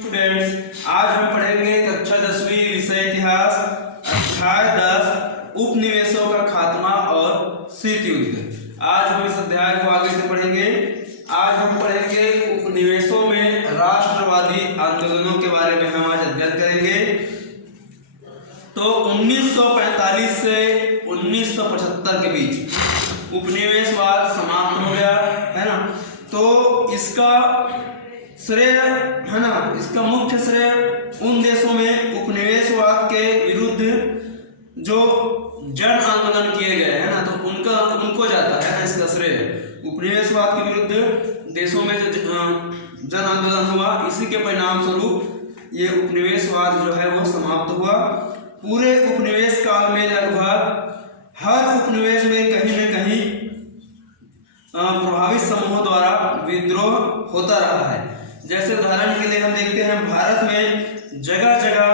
Students, आज हम पढ़ेंगे कक्षा 10वीं विषय इतिहास अध्याय 10 उपनिवेशों का खात्मा और शीत युद्ध। आज हम इस अध्याय को आगे से पढ़ेंगे। आज हम पढ़ेंगे उपनिवेशों में राष्ट्रवादी आंदोलनों के बारे में हम आज अध्ययन करेंगे। तो 1945 से 1975 के बीच उपनिवेशवाद समाप्त हो गया है ना। तो इसका श्रेय है ना, इसका मुख्य श्रेय उन देशों में उपनिवेशवाद के विरुद्ध जो जन आंदोलन किए गए हैं ना, तो उनको जाता है ना इसका श्रेय। उपनिवेशवाद के विरुद्ध देशों में जो जन आंदोलन हुआ, इसी के परिणाम स्वरूप ये उपनिवेशवाद जो है वो समाप्त हुआ। पूरे उपनिवेश काल में लगभग हर उपनिवेश में कहीं न कहीं प्रभावित समूहों द्वारा विद्रोह होता रहा है। जैसे उदाहरण के लिए हम देखते हैं, भारत में जगह जगह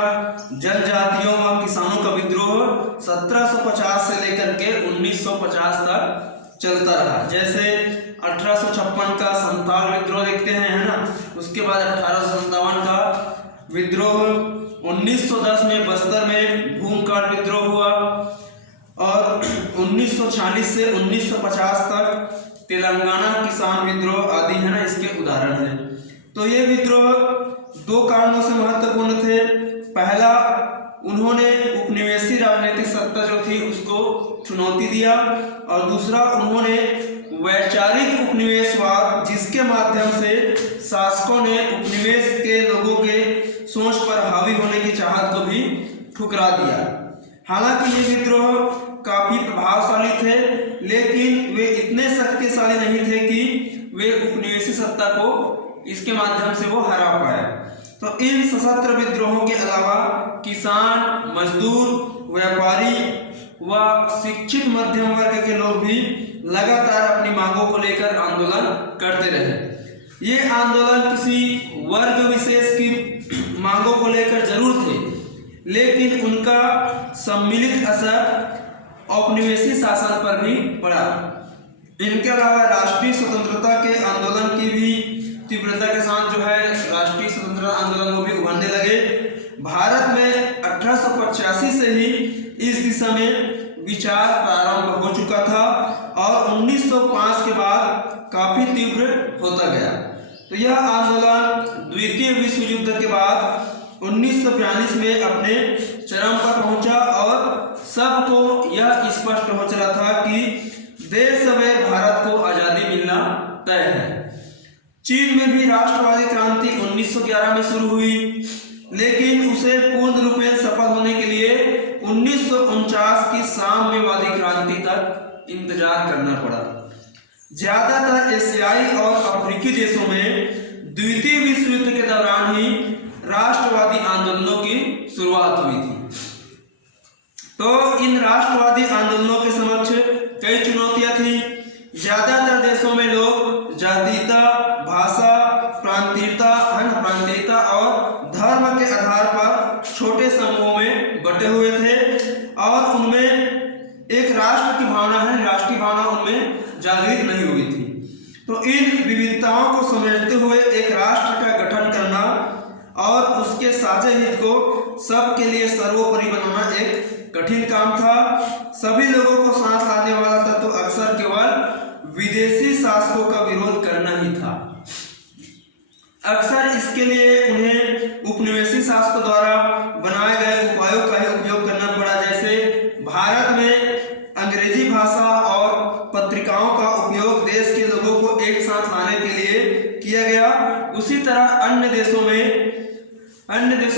जनजातियों व किसानों का विद्रोह 1750 से लेकर के 1950 तक चलता रहा। जैसे 1856 का संताल विद्रोह देखते हैं है ना, उसके बाद 1857 का विद्रोह, 1910 में बस्तर में भूमकाल विद्रोह हुआ और 1946 से 1950 तक तेलंगाना किसान विद्रोह आदि है ना इसके उदाहरण हैं। तो ये विद्रोह दो कारणों से महत्वपूर्ण थे। पहला, उन्होंने उपनिवेशी राजनीतिक सत्ता जो थी उसको चुनौती दिया, और दूसरा उन्होंने वैचारिक उपनिवेशवाद जिसके माध्यम से शासकों ने उपनिवेश के लोगों के सोच पर हावी होने की चाहत को भी ठुकरा दिया। हालांकि ये विद्रोह काफी प्रभावशाली थे, लेकिन वे इतने शक्तिशाली नहीं थे कि वे उपनिवेशी सत्ता को इसके माध्यम से वो हरा पाए। तो इन सशस्त्र विद्रोहों के अलावा किसान, मजदूर, व्यापारी व शिक्षित मध्यम वर्ग के लोग भी लगातार अपनी मांगों को लेकर आंदोलन करते रहे। ये आंदोलन किसी वर्ग विशेष की मांगों को लेकर जरूर थे, लेकिन उनका सम्मिलित असर औपनिवेशिक शासन पर भी पड़ा। इनके अलावा राष्ट्रीय स्वतंत्रता के आंदोलन की भी तीव्रता के साथ जो है राष्ट्रीय स्वतंत्रता आंदोलन वो भी उभरने लगे। भारत में 1885 से ही इस दिशा में विचार प्रारंभ हो चुका था और 1905 के बाद काफी तीव्र होता गया। तो यह आंदोलन द्वितीय विश्व युद्ध के बाद 1942 में अपने चरम पर पहुंचा और सबको यह स्पष्ट हो चला था कि देश समेत भारत को आजादी मिलना तय है। चीन में भी राष्ट्रवादी क्रांति 1911 में शुरू हुई, लेकिन उसे पूर्ण रूप में सफल होने के लिए 1949 की साम्यवादी क्रांति तक इंतजार करना पड़ा। ज्यादातर एशियाई और अफ्रीकी देशों में द्वितीय विश्व युद्ध के दौरान ही राष्ट्रवादी आंदोलनों की शुरुआत हुई थी। तो इन राष्ट्रवादी आंदोलनों के समक्ष कई चुनौतियां थी। ज्यादातर देशों में लोग जातीयता, भाषा, प्रांतीयता और धर्म के आधार पर छोटे समूहों में बटे हुए थे और उनमें एक राष्ट्र की भावना है, राष्ट्रीय भावना उनमें जागृत नहीं हुई थी। तो इन विविधताओं को समेटते हुए एक राष्ट्र का गठन करना और उसके साझे हित को सबके लिए सर्वोपरि बनाना एक कठिन काम था। सभी लोगों को साथ लाने वाला था तो अक्सर केवल विदेशी शासकों का विरोध करना ही था। अक्सर इसके लिए उन्हें उपनिवेशी शासकों द्वारा बनाए गए उपायों का ही उपयोग करना पड़ा। जैसे भारत में अंग्रेजी भाषा और पत्रिकाओं का उपयोग देश के लोगों को एक साथ लाने के लिए किया गया। उसी तरह अन्य देशों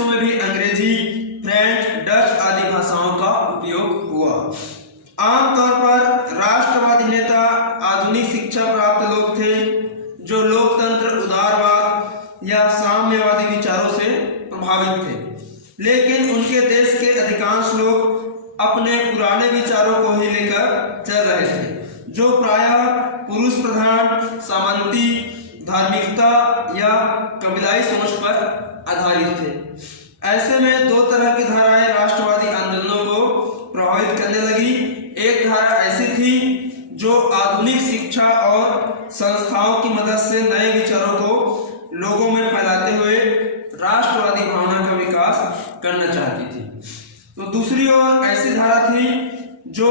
में भी अंग्रेजी, फ्रेंच, डच आदि भाषाओं का उपयोग हुआ। आमतौर पर राष्ट्रवादी नेता आधुनिक शिक्षा प्राप्त लोग थे जो लोकतंत्र, उदारवाद या साम्यवादी विचारों से प्रभावित थे, लेकिन उनके देश के अधिकांश लोग अपने पुराने विचारों को ही लेकर चल रहे थे, जो प्रायः पुरुष प्रधान, सामंती, धार्मिकता या कबीलाई सोच पर आधारित थे। ऐसे में दो तरह की धाराएं राष्ट्रवादी आंदोलनों को प्रभावित करने लगी। एक धारा ऐसी थी जो आधुनिक शिक्षा और संस्थाओं की मदद से नए विचारों को लोगों में फैलाते हुए राष्ट्र जो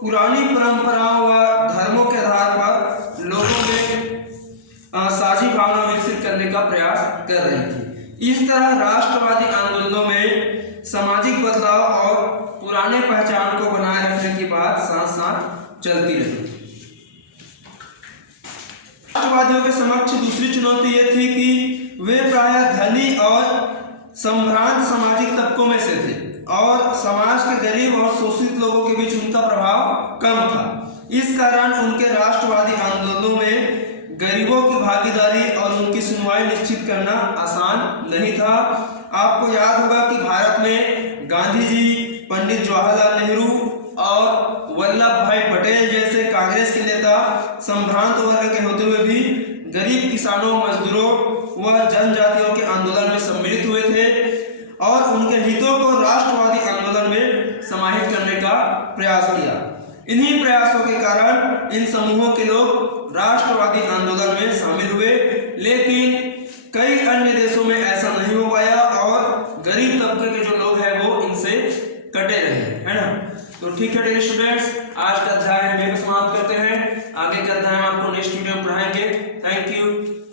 पुरानी परंपराओं व धर्मों के आधार पर लोगों में साझी भावना विकसित करने का प्रयास कर रही थी। इस तरह राष्ट्रवादी आंदोलनों में सामाजिक बदलाव और पुराने पहचान को बनाए रखने की बात साथ साथ चलती रही। राष्ट्रवादियों के समक्ष दूसरी चुनौती यह थी कि वे प्रायः धनी और संभ्रांत सामाजिक तबकों में से थे और समाज के गरीब और शोषित लोगों के बीच उनका प्रभाव कम था। इस कारण उनके राष्ट्रवादी आंदोलनों में गरीबों की भागीदारी और उनकी सुनवाई निश्चित करना आसान नहीं था। आपको याद होगा कि भारत में गांधी जी, पंडित जवाहरलाल नेहरू और वल्लभ भाई पटेल जैसे कांग्रेस के नेता संभ्रांत वर्ग के होते हुए भी गरीब किसानों, मजदूरों व जनजातियों के आंदोलन में सम्मिलित हुए थे और उनके हितों को राष्ट्रवादी आंदोलन में समाहित करने का प्रयास किया। इन्हीं प्रयासों के कारण इन समूहों के लोग राष्ट्रवादी आंदोलन में शामिल हुए, लेकिन कई अन्य देशों में ऐसा नहीं हो पाया और गरीब तबके के जो लोग हैं वो इनसे कटे रहे, है ना। तो ठीक है डियर स्टूडेंट्स, आज का अध्याय हम यहीं समाप्त करते हैं। आगे का अध्याय हम आपको नेक्स्ट वीडियो में पढ़ाएंगे। Thank you.